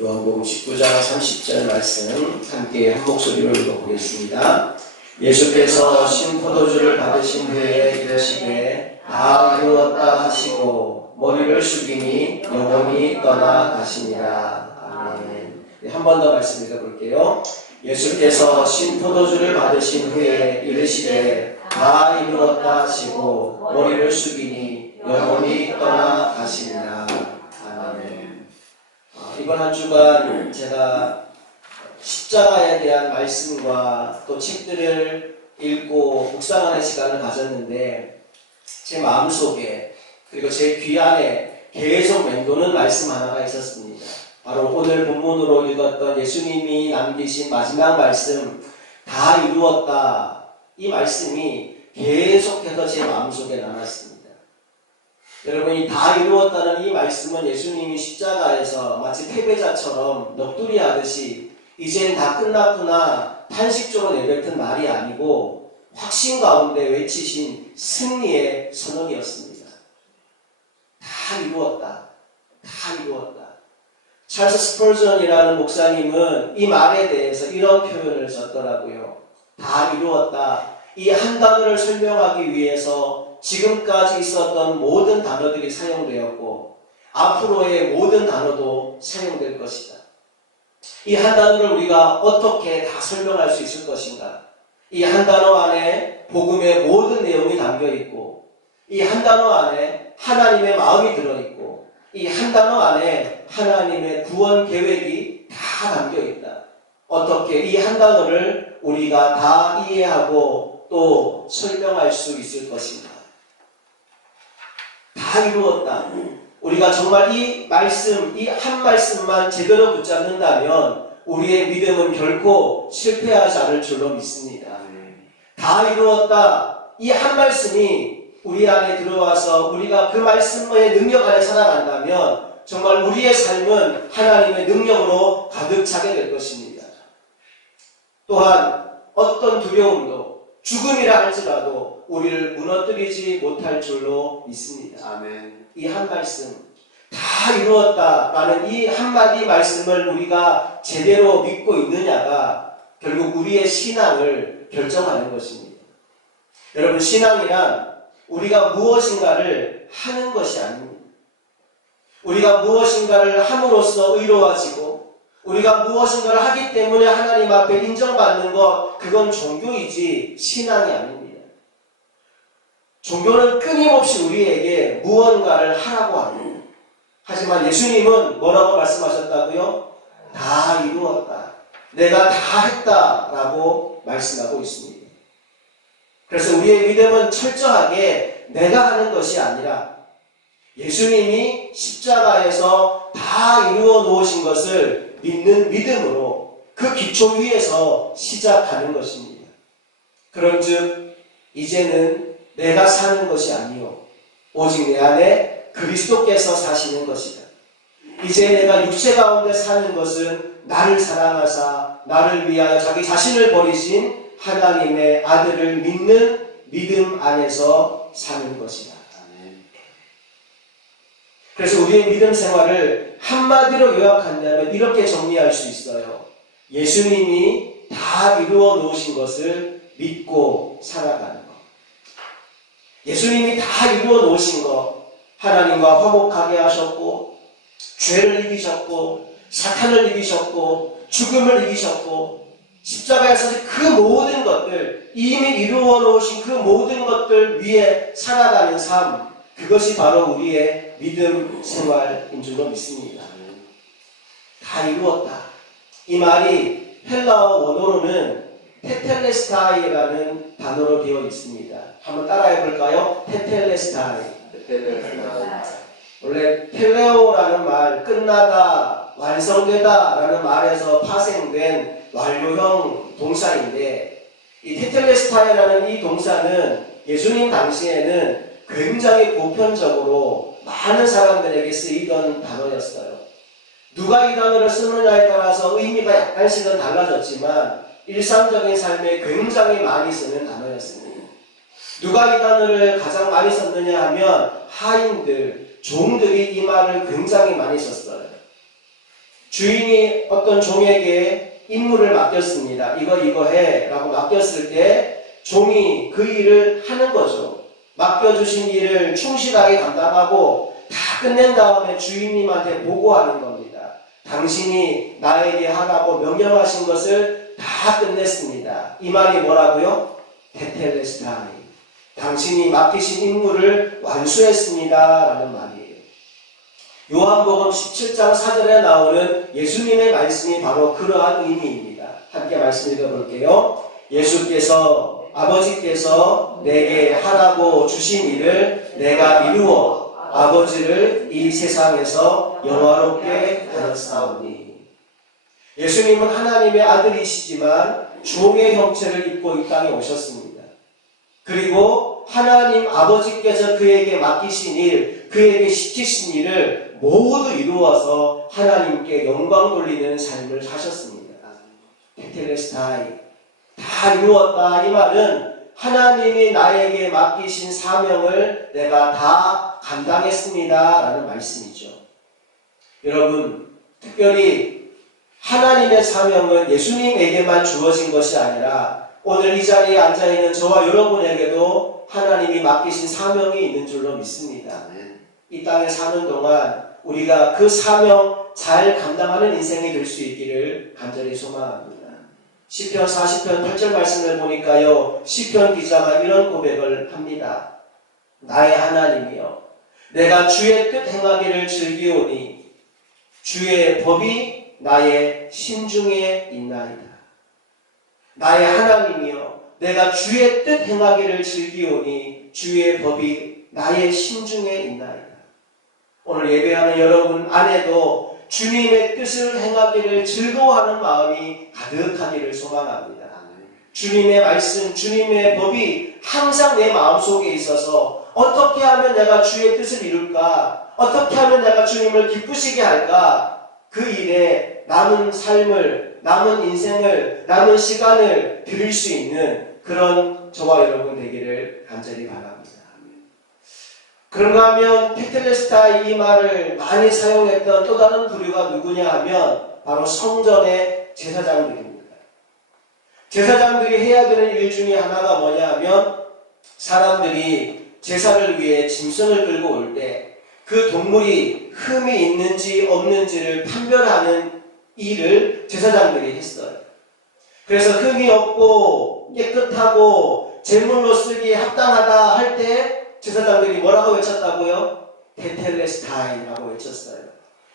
요한복음 19장 30절 말씀 함께 한 목소리로 읽어보겠습니다. 예수께서 신 포도주를 받으신 후에 이르시되 다 이루었다 하시고 머리를 숙이니 영혼이 떠나 가시니라. 아멘. 네, 한번 더 말씀 읽어볼게요. 예수께서 신 포도주를 받으신 후에 이르시되 다 이루었다 하시고 머리를 숙이니 영혼이 떠나 가시니라. 이번 한 주간 제가 십자가에 대한 말씀과 또 책들을 읽고 묵상하는 시간을 가졌는데 제 마음속에 그리고 제 귀 안에 계속 맴도는 말씀 하나가 있었습니다. 바로 오늘 본문으로 읽었던 예수님이 남기신 마지막 말씀 다 이루었다 이 말씀이 계속해서 제 마음속에 남았습니다. 여러분 이 다 이루었다는 이 말씀은 예수님이 십자가에서 마치 패배자처럼 넋두리 하듯이 이젠 다 끝났구나 탄식조로 내뱉은 말이 아니고 확신 가운데 외치신 승리의 선언이었습니다. 다 이루었다. 다 이루었다. 찰스 스펄전이라는 목사님은 이 말에 대해서 이런 표현을 썼더라고요. 다 이루었다. 이 한 단어를 설명하기 위해서 지금까지 있었던 모든 단어들이 사용되었고 앞으로의 모든 단어도 사용될 것이다. 이 한 단어를 우리가 어떻게 다 설명할 수 있을 것인가? 이 한 단어 안에 복음의 모든 내용이 담겨 있고 이 한 단어 안에 하나님의 마음이 들어 있고 이 한 단어 안에 하나님의 구원 계획이 다 담겨 있다. 어떻게 이 한 단어를 우리가 다 이해하고 또 설명할 수 있을 것인가? 다 이루었다. 우리가 정말 이 말씀, 이 한 말씀만 제대로 붙잡는다면 우리의 믿음은 결코 실패하지 않을 줄로 믿습니다. 다 이루었다. 이 한 말씀이 우리 안에 들어와서 우리가 그 말씀의 능력 안에 살아간다면 정말 우리의 삶은 하나님의 능력으로 가득 차게 될 것입니다. 또한 어떤 두려움도 죽음이라 할지라도 우리를 무너뜨리지 못할 줄로 믿습니다. 아멘. 이 한 말씀 다 이루었다라는 이 한마디 말씀을 우리가 제대로 믿고 있느냐가 결국 우리의 신앙을 결정하는 것입니다. 여러분 신앙이란 우리가 무엇인가를 하는 것이 아닙니다. 우리가 무엇인가를 함으로써 의로워지고 우리가 무엇인가를 하기 때문에 하나님 앞에 인정받는 것 그건 종교이지 신앙이 아닙니다. 종교는 끊임없이 우리에게 무언가를 하라고 합니다. 하지만 예수님은 뭐라고 말씀하셨다고요? 다 이루었다. 내가 다 했다 라고 말씀하고 있습니다. 그래서 우리의 믿음은 철저하게 내가 하는 것이 아니라 예수님이 십자가에서 다 이루어 놓으신 것을 믿는 믿음으로 그 기초 위에서 시작하는 것입니다. 그런즉 이제는 내가 사는 것이 아니요 오직 내 안에 그리스도께서 사시는 것이다. 이제 내가 육체 가운데 사는 것은 나를 사랑하사 나를 위하여 자기 자신을 버리신 하나님의 아들을 믿는 믿음 안에서 사는 것이다. 그래서 우리의 믿음 생활을 한마디로 요약한다면 이렇게 정리할 수 있어요. 예수님이 다 이루어 놓으신 것을 믿고 살아가는 것. 예수님이 다 이루어 놓으신 것. 하나님과 화목하게 하셨고, 죄를 이기셨고, 사탄을 이기셨고, 죽음을 이기셨고, 십자가에서 그 모든 것들, 이미 이루어 놓으신 그 모든 것들 위에 살아가는 삶, 그것이 바로 우리의 믿음 생활인 줄로 믿습니다. 다 이루었다. 이 말이 헬라어 원어로는 테텔레스타이라는 단어로 되어 있습니다. 한번 따라해 볼까요? 테텔레스타이. 원래 텔레오라는 말, 끝나다, 완성되다라는 말에서 파생된 완료형 동사인데, 이 테텔레스타이라는 이 동사는 예수님 당시에는 굉장히 보편적으로 많은 사람들에게 쓰이던 단어였어요. 누가 이 단어를 쓰느냐에 따라서 의미가 약간씩은 달라졌지만 일상적인 삶에 굉장히 많이 쓰는 단어였습니다. 누가 이 단어를 가장 많이 썼느냐 하면 하인들, 종들이 이 말을 굉장히 많이 썼어요. 주인이 어떤 종에게 임무를 맡겼습니다. 이거 이거 해라고 맡겼을 때 종이 그 일을 하는 거죠. 맡겨주신 일을 충실하게 감당하고 다 끝낸 다음에 주인님한테 보고하는 겁니다. 당신이 나에게 하라고 명령하신 것을 다 끝냈습니다. 이 말이 뭐라고요? 테텔레스타이. 당신이 맡기신 임무를 완수했습니다. 라는 말이에요. 요한복음 17장 4절에 나오는 예수님의 말씀이 바로 그러한 의미입니다. 함께 말씀 읽어볼게요. 예수께서 아버지께서 내게 하라고 주신 일을 내가 이루어 아버지를 이 세상에서 영화롭게 하였사오니 예수님은 하나님의 아들이시지만 종의 형체를 입고 이 땅에 오셨습니다. 그리고 하나님 아버지께서 그에게 맡기신 일, 그에게 시키신 일을 모두 이루어서 하나님께 영광 돌리는 삶을 사셨습니다. 테텔레스타이 다 이루었다 이 말은 하나님이 나에게 맡기신 사명을 내가 다 감당했습니다 라는 말씀이죠. 여러분 특별히 하나님의 사명은 예수님에게만 주어진 것이 아니라 오늘 이 자리에 앉아있는 저와 여러분에게도 하나님이 맡기신 사명이 있는 줄로 믿습니다. 이 땅에 사는 동안 우리가 그 사명 잘 감당하는 인생이 될 수 있기를 간절히 소망합니다. 시편 40편 8절 말씀을 보니까요. 시편 기자가 이런 고백을 합니다. 나의 하나님이여 내가 주의 뜻 행하기를 즐기오니 주의 법이 나의 심중에 있나이다. 나의 하나님이여 내가 주의 뜻 행하기를 즐기오니 주의 법이 나의 심중에 있나이다. 오늘 예배하는 여러분 안에도 주님의 뜻을 행하기를 즐거워하는 마음이 가득하기를 소망합니다. 주님의 말씀, 주님의 법이 항상 내 마음속에 있어서 어떻게 하면 내가 주의 뜻을 이룰까? 어떻게 하면 내가 주님을 기쁘시게 할까? 그 일에 남은 삶을, 남은 인생을, 남은 시간을 드릴 수 있는 그런 저와 여러분 되기를 간절히 바랍니다. 그런가 하면 테텔레스타 이 말을 많이 사용했던 또 다른 부류가 누구냐 하면 바로 성전의 제사장들입니다. 제사장들이 해야 되는 일 중에 하나가 뭐냐 하면 사람들이 제사를 위해 짐승을 끌고 올 때 그 동물이 흠이 있는지 없는지를 판별하는 일을 제사장들이 했어요. 그래서 흠이 없고 깨끗하고 제물로 쓰기에 합당하다 할때 제사장들이 뭐라고 외쳤다고요? 테텔레스타이라고 외쳤어요.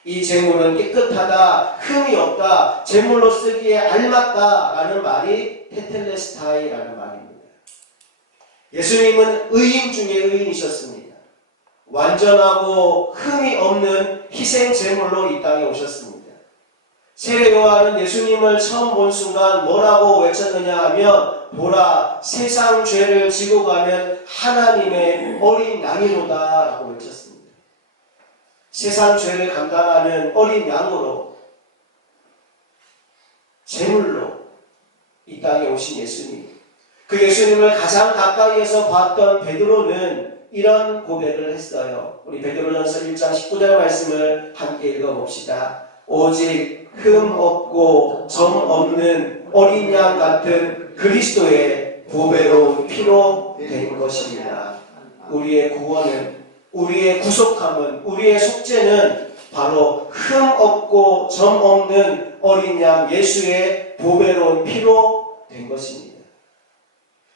이 제물은 깨끗하다, 흠이 없다, 제물로 쓰기에 알맞다라는 말이 테텔레스타이라는 말입니다. 예수님은 의인 중에 의인이셨습니다. 완전하고 흠이 없는 희생 제물로 이 땅에 오셨습니다. 세례 요한은 예수님을 처음 본 순간 뭐라고 외쳤느냐 하면 보라 세상 죄를 지고 가는 하나님의 어린 양이로다 라고 외쳤습니다. 세상 죄를 감당하는 어린 양으로 제물로 이 땅에 오신 예수님. 그 예수님을 가장 가까이에서 봤던 베드로는 이런 고백을 했어요. 우리 베드로전서 1장 19절 말씀을 함께 읽어봅시다. 오직 흠 없고 점 없는 어린 양 같은 그리스도의 보배로운 피로 된 것입니다. 우리의 구원은 우리의 구속함은 우리의 속죄는 바로 흠 없고 점 없는 어린 양 예수의 보배로운 피로 된 것입니다.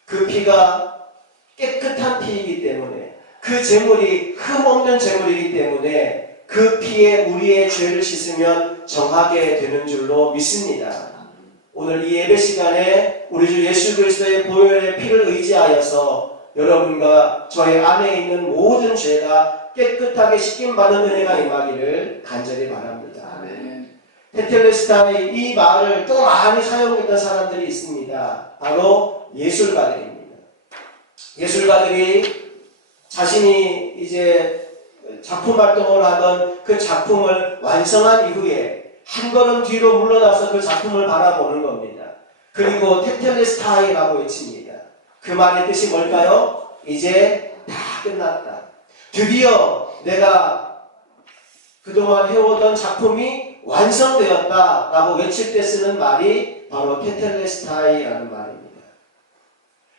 그 피가 깨끗한 피이기 때문에 그 제물이 흠 없는 제물이기 때문에 그 피에 우리의 죄를 씻으면 정하게 되는 줄로 믿습니다. 오늘 이 예배 시간에 우리 주 예수 그리스도의 보혈의 피를 의지하여서 여러분과 저의 안에 있는 모든 죄가 깨끗하게 씻김 받는 은혜가 임하기를 간절히 바랍니다. 테텔레스타의 이 말을 또 많이 사용했던 사람들이 있습니다. 바로 예술가들입니다. 예술가들이 자신이 이제 작품 활동을 하던 그 작품을 완성한 이후에 한 걸음 뒤로 물러나서 그 작품을 바라보는 겁니다. 그리고 테텔레스타이라고 외칩니다. 그 말의 뜻이 뭘까요? 이제 다 끝났다. 드디어 내가 그동안 해오던 작품이 완성되었다 라고 외칠 때 쓰는 말이 바로 테텔레스타이라는 말입니다.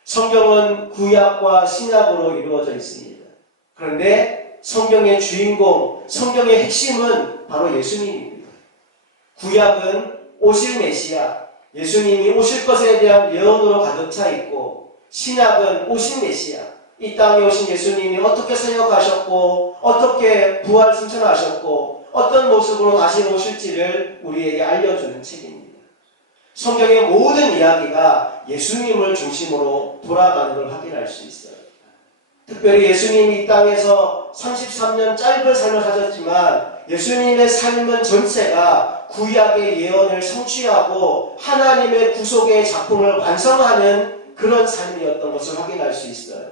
성경은 구약과 신약으로 이루어져 있습니다. 그런데 성경의 주인공, 성경의 핵심은 바로 예수님입니다. 구약은 오실 메시아, 예수님이 오실 것에 대한 예언으로 가득 차 있고, 신약은 오신 메시아, 이 땅에 오신 예수님이 어떻게 사역하셨고, 어떻게 부활 승천하셨고, 어떤 모습으로 다시 오실지를 우리에게 알려주는 책입니다. 성경의 모든 이야기가 예수님을 중심으로 돌아가는 걸 확인할 수 있어요. 특별히 예수님이 이 땅에서 33년 짧은 삶을 가졌지만 예수님의 삶은 전체가 구약의 예언을 성취하고 하나님의 구속의 작품을 완성하는 그런 삶이었던 것을 확인할 수 있어요.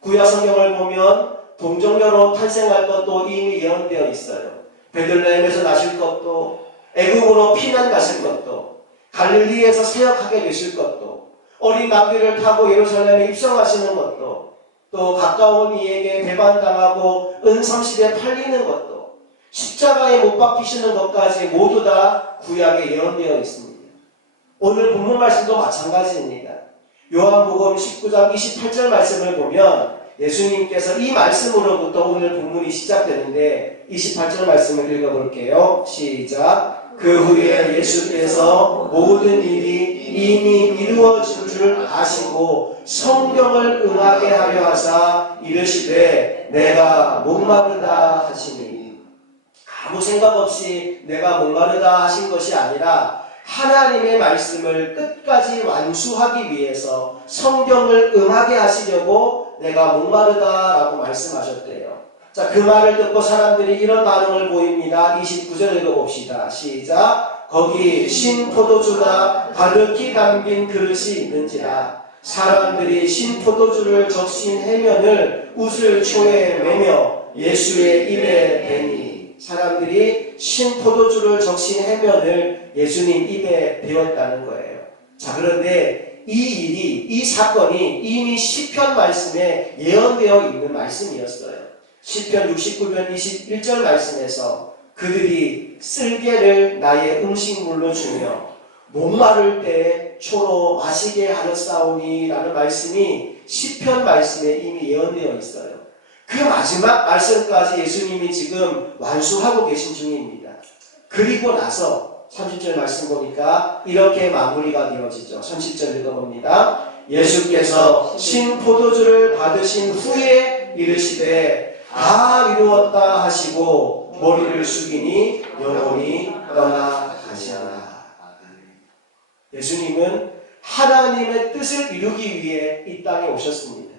구약 성경을 보면 동정녀로 탄생할 것도 이미 예언되어 있어요. 베들레헴에서 나실 것도 애굽으로 피난 가실 것도 갈릴리에서 사역하게 되실 것도 어린 나귀를 타고 예루살렘에 입성하시는 것도 또 가까운 이에게 배반당하고 은삼십에 팔리는 것도 십자가에 못 박히시는 것까지 모두 다 구약에 예언되어 있습니다. 오늘 본문 말씀도 마찬가지입니다. 요한복음 19장 28절 말씀을 보면 예수님께서 이 말씀으로부터 오늘 본문이 시작되는데 28절 말씀을 읽어볼게요. 시작. 그 후에 예수께서 모든 일이 이미 이루어진 줄 아시고 성경을 응하게 하려 하사 이르시되 내가 목마르다 하시니 아무 생각 없이 내가 목마르다 하신 것이 아니라 하나님의 말씀을 끝까지 완수하기 위해서 성경을 응하게 하시려고 내가 목마르다라고 말씀하셨대요. 자, 그 말을 듣고 사람들이 이런 반응을 보입니다. 29절 읽어봅시다. 시작. 거기 신 포도주가 가득히 담긴 그릇이 있는지라 사람들이 신 포도주를 적신 해면을 웃을 초에 매며 예수의 입에 대니 사람들이 신 포도주를 적신 해면을 예수님 입에 대었다는 거예요. 자, 그런데 이 일이, 이 사건이 이미 시편 말씀에 예언되어 있는 말씀이었어요. 시편 69편 21절 말씀에서 그들이 쓸개를 나의 음식물로 주며 목마를 때 초로 마시게 하였사오니 라는 말씀이 시편 말씀에 이미 예언되어 있어요. 그 마지막 말씀까지 예수님이 지금 완수하고 계신 중입니다. 그리고 나서 30절 말씀 보니까 이렇게 마무리가 되어지죠. 30절 읽어봅니다. 예수께서 신포도주를 받으신 후에 이르시되 다 이루었다 하시고 머리를 숙이니 영혼이 떠나가시라. 예수님은 하나님의 뜻을 이루기 위해 이 땅에 오셨습니다.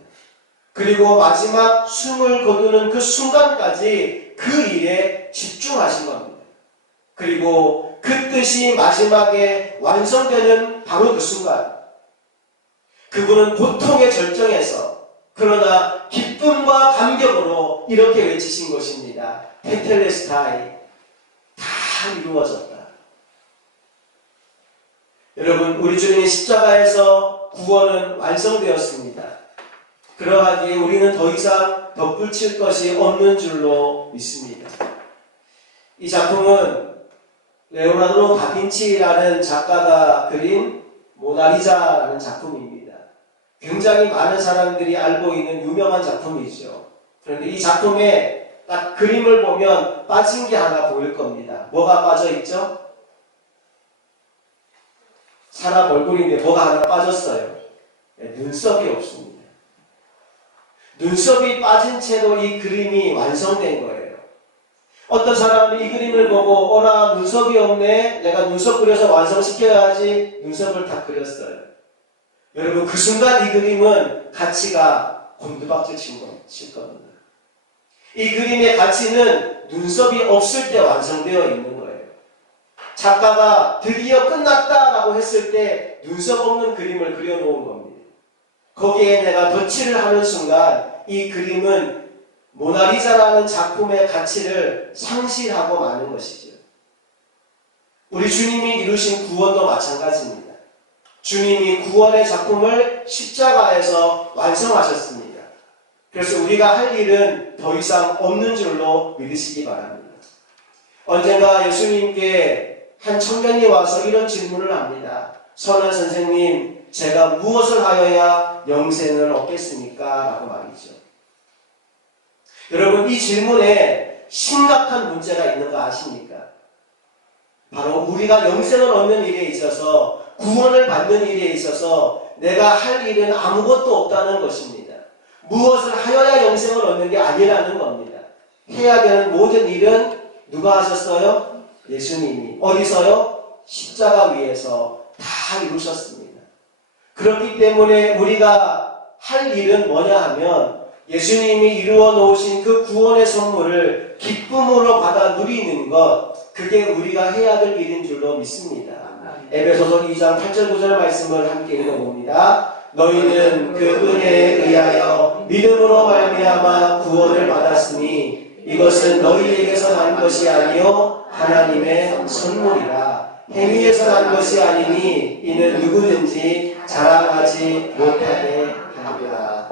그리고 마지막 숨을 거두는 그 순간까지 그 일에 집중하신 겁니다. 그리고 그 뜻이 마지막에 완성되는 바로 그 순간, 그분은 고통의 절정에서 그러나 기쁨과 감격으로 이렇게 외치신 것입니다. 테텔레스타이 다 이루어졌다. 여러분, 우리 주님의 십자가에서 구원은 완성되었습니다. 그러하기에 우리는 더 이상 덧붙일 것이 없는 줄로 믿습니다. 이 작품은 레오나르도 다빈치라는 작가가 그린 모나리자라는 작품입니다. 굉장히 많은 사람들이 알고 있는 유명한 작품이죠. 그런데 이 작품에 딱 그림을 보면 빠진 게 하나 보일 겁니다. 뭐가 빠져 있죠? 사람 얼굴인데 뭐가 하나 빠졌어요. 네, 눈썹이 없습니다. 눈썹이 빠진 채로 이 그림이 완성된 거예요. 어떤 사람이 이 그림을 보고 어라 눈썹이 없네 내가 눈썹 그려서 완성시켜야지 눈썹을 다 그렸어요. 여러분 그 순간 이 그림은 가치가 곤두박질 칠 겁니다. 이 그림의 가치는 눈썹이 없을 때 완성되어 있는 거예요. 작가가 드디어 끝났다라고 했을 때 눈썹 없는 그림을 그려놓은 겁니다. 거기에 내가 덧칠을 하는 순간 이 그림은 모나리자라는 작품의 가치를 상실하고 마는 것이죠. 우리 주님이 이루신 구원도 마찬가지입니다. 주님이 구원의 작품을 십자가에서 완성하셨습니다. 그래서 우리가 할 일은 더 이상 없는 줄로 믿으시기 바랍니다. 언젠가 예수님께 한 청년이 와서 이런 질문을 합니다. 선한 선생님, 제가 무엇을 하여야 영생을 얻겠습니까? 라고 말이죠. 여러분, 이 질문에 심각한 문제가 있는 거 아십니까? 바로 우리가 영생을 얻는 일에 있어서 구원을 받는 일에 있어서 내가 할 일은 아무것도 없다는 것입니다. 무엇을 하여야 영생을 얻는 게 아니라는 겁니다. 해야 되는 모든 일은 누가 하셨어요? 예수님이. 어디서요? 십자가 위에서 다 이루셨습니다. 그렇기 때문에 우리가 할 일은 뭐냐 하면 예수님이 이루어 놓으신 그 구원의 선물을 기쁨으로 받아 누리는 것, 그게 우리가 해야 될 일인 줄로 믿습니다. 에베소서 2장 8절 9절 말씀을 함께 읽어봅니다. 너희는 그 은혜에 의하여 믿음으로 말미암아 구원을 받았으니 이것은 너희에게서 난 것이 아니요 하나님의 선물이라 행위에서 난 것이 아니니 이는 누구든지 자랑하지 못하게 하리라.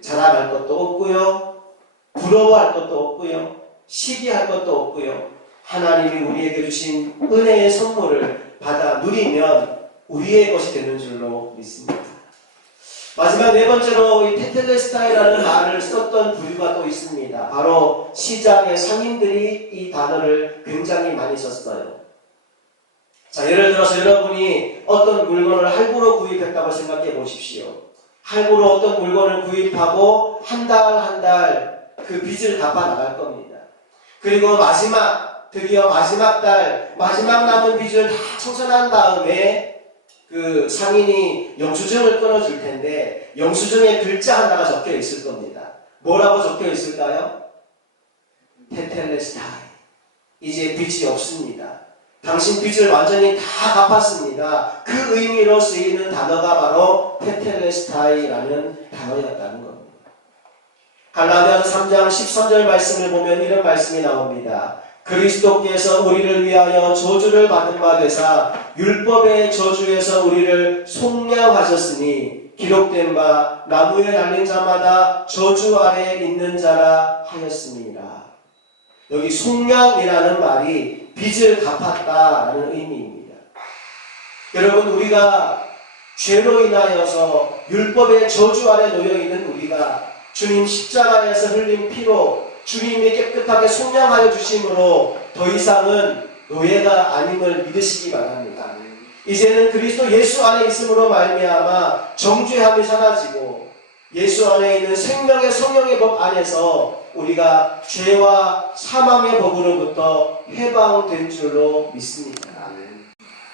자랑할 것도 없고요. 부러워할 것도 없고요. 시기할 것도 없고요. 하나님이 우리에게 주신 은혜의 선물을 받아 누리면 우리의 것이 되는 줄로 믿습니다. 마지막 네 번째로 이 테텔레스타이라는 말을 썼던 부류가 또 있습니다. 바로 시장의 상인들이 이 단어를 굉장히 많이 썼어요. 자, 예를 들어서 여러분이 어떤 물건을 할부로 구입했다고 생각해 보십시오. 할부로 어떤 물건을 구입하고 한 달 한 달 그 빚을 갚아 나갈 겁니다. 그리고 마지막 드디어 마지막 달 마지막 남은 빚을 다 청산한 다음에 그 상인이 영수증을 끊어줄 텐데 영수증에 글자 하나가 적혀 있을 겁니다. 뭐라고 적혀 있을까요? 테텔레스타이 이제 빚이 없습니다. 당신 빚을 완전히 다 갚았습니다. 그 의미로 쓰이는 단어가 바로 테텔레스타이라는 단어였다는 겁니다. 갈라디아서 3장 13절 말씀을 보면 이런 말씀이 나옵니다. 그리스도께서 우리를 위하여 저주를 받은 바 되사 율법의 저주에서 우리를 속량하셨으니 기록된 바 나무에 달린 자마다 저주 아래 있는 자라 하였습니다. 여기 속량이라는 말이 빚을 갚았다라는 의미입니다. 여러분 우리가 죄로 인하여서 율법의 저주 아래 놓여 있는 우리가 주님 십자가에서 흘린 피로 주님이 깨끗하게 속량하여 주심으로 더 이상은 노예가 아님을 믿으시기 바랍니다. 이제는 그리스도 예수 안에 있음으로 말미암아 정죄함이 사라지고 예수 안에 있는 생명의 성령의 법 안에서 우리가 죄와 사망의 법으로부터 해방된 줄로 믿습니다.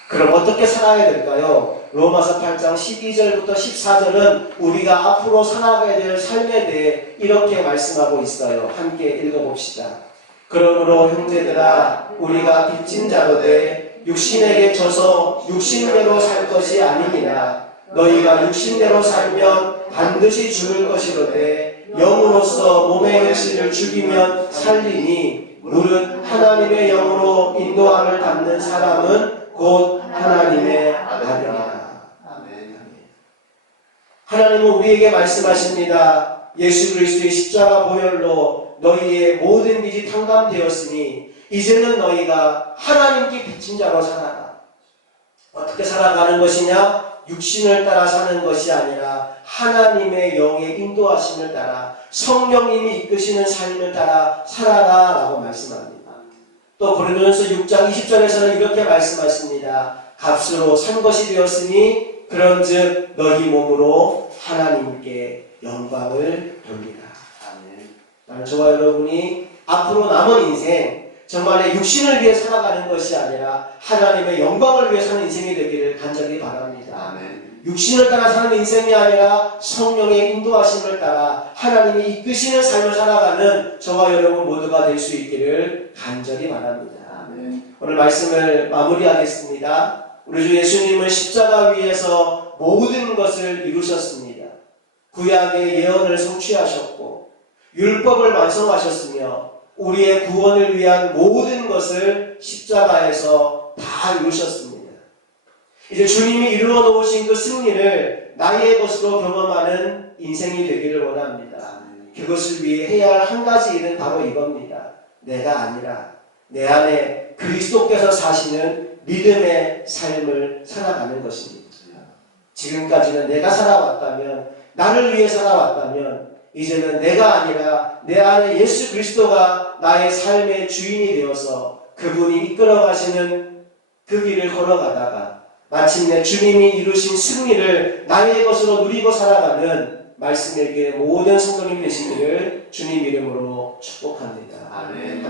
그럼 어떻게 살아야 될까요? 로마서 8장 12절부터 14절은 우리가 앞으로 살아가야 될 삶에 대해 이렇게 말씀하고 있어요. 함께 읽어봅시다. 그러므로 형제들아 우리가 빚진 자로되 육신에게 져서 육신대로 살 것이 아니니라 너희가 육신대로 살면 반드시 죽을 것이로되 영으로서 몸의 행실을 죽이면 살리니 무릇 하나님의 영으로 인도함을 받는 사람은 곧 하나님의 아들이라. 하나님은 우리에게 말씀하십니다. 예수 그리스도의 십자가 보혈로 너희의 모든 빚이 탕감되었으니 이제는 너희가 하나님께 빚진 자로 살아라. 어떻게 살아가는 것이냐? 육신을 따라 사는 것이 아니라 하나님의 영의 인도하심을 따라 성령님이 이끄시는 삶을 따라 살아라 라고 말씀합니다. 또 고린도전서 6장 20절에서는 이렇게 말씀하십니다. 값으로 산 것이 되었으니 그런즉 너희 몸으로 하나님께 영광을 돌리라. 나는 저와 여러분이 앞으로 남은 인생 정말 육신을 위해 살아가는 것이 아니라 하나님의 영광을 위해 사는 인생이 되기를 간절히 바랍니다. 육신을 따라 사는 인생이 아니라 성령의 인도하심을 따라 하나님이 이끄시는 삶을 살아가는 저와 여러분 모두가 될 수 있기를 간절히 바랍니다. 오늘 말씀을 마무리하겠습니다. 우리 주 예수님은 십자가 위에서 모든 것을 이루셨습니다. 구약의 예언을 성취하셨고 율법을 완성하셨으며 우리의 구원을 위한 모든 것을 십자가에서 다 이루셨습니다. 이제 주님이 이루어 놓으신 그 승리를 나의 것으로 경험하는 인생이 되기를 원합니다. 그것을 위해 해야 할 한 가지 일은 바로 이겁니다. 내가 아니라 내 안에 그리스도께서 사시는 믿음의 삶을 살아가는 것입니다. 지금까지는 내가 살아왔다면, 나를 위해 살아왔다면, 이제는 내가 아니라 내 안에 예수 그리스도가 나의 삶의 주인이 되어서 그분이 이끌어 가시는 그 길을 걸어가다가 마침내 주님이 이루신 승리를 나의 것으로 누리고 살아가는 말씀에게 모든 성도님 되시기를 주님 이름으로 축복합니다. 아멘.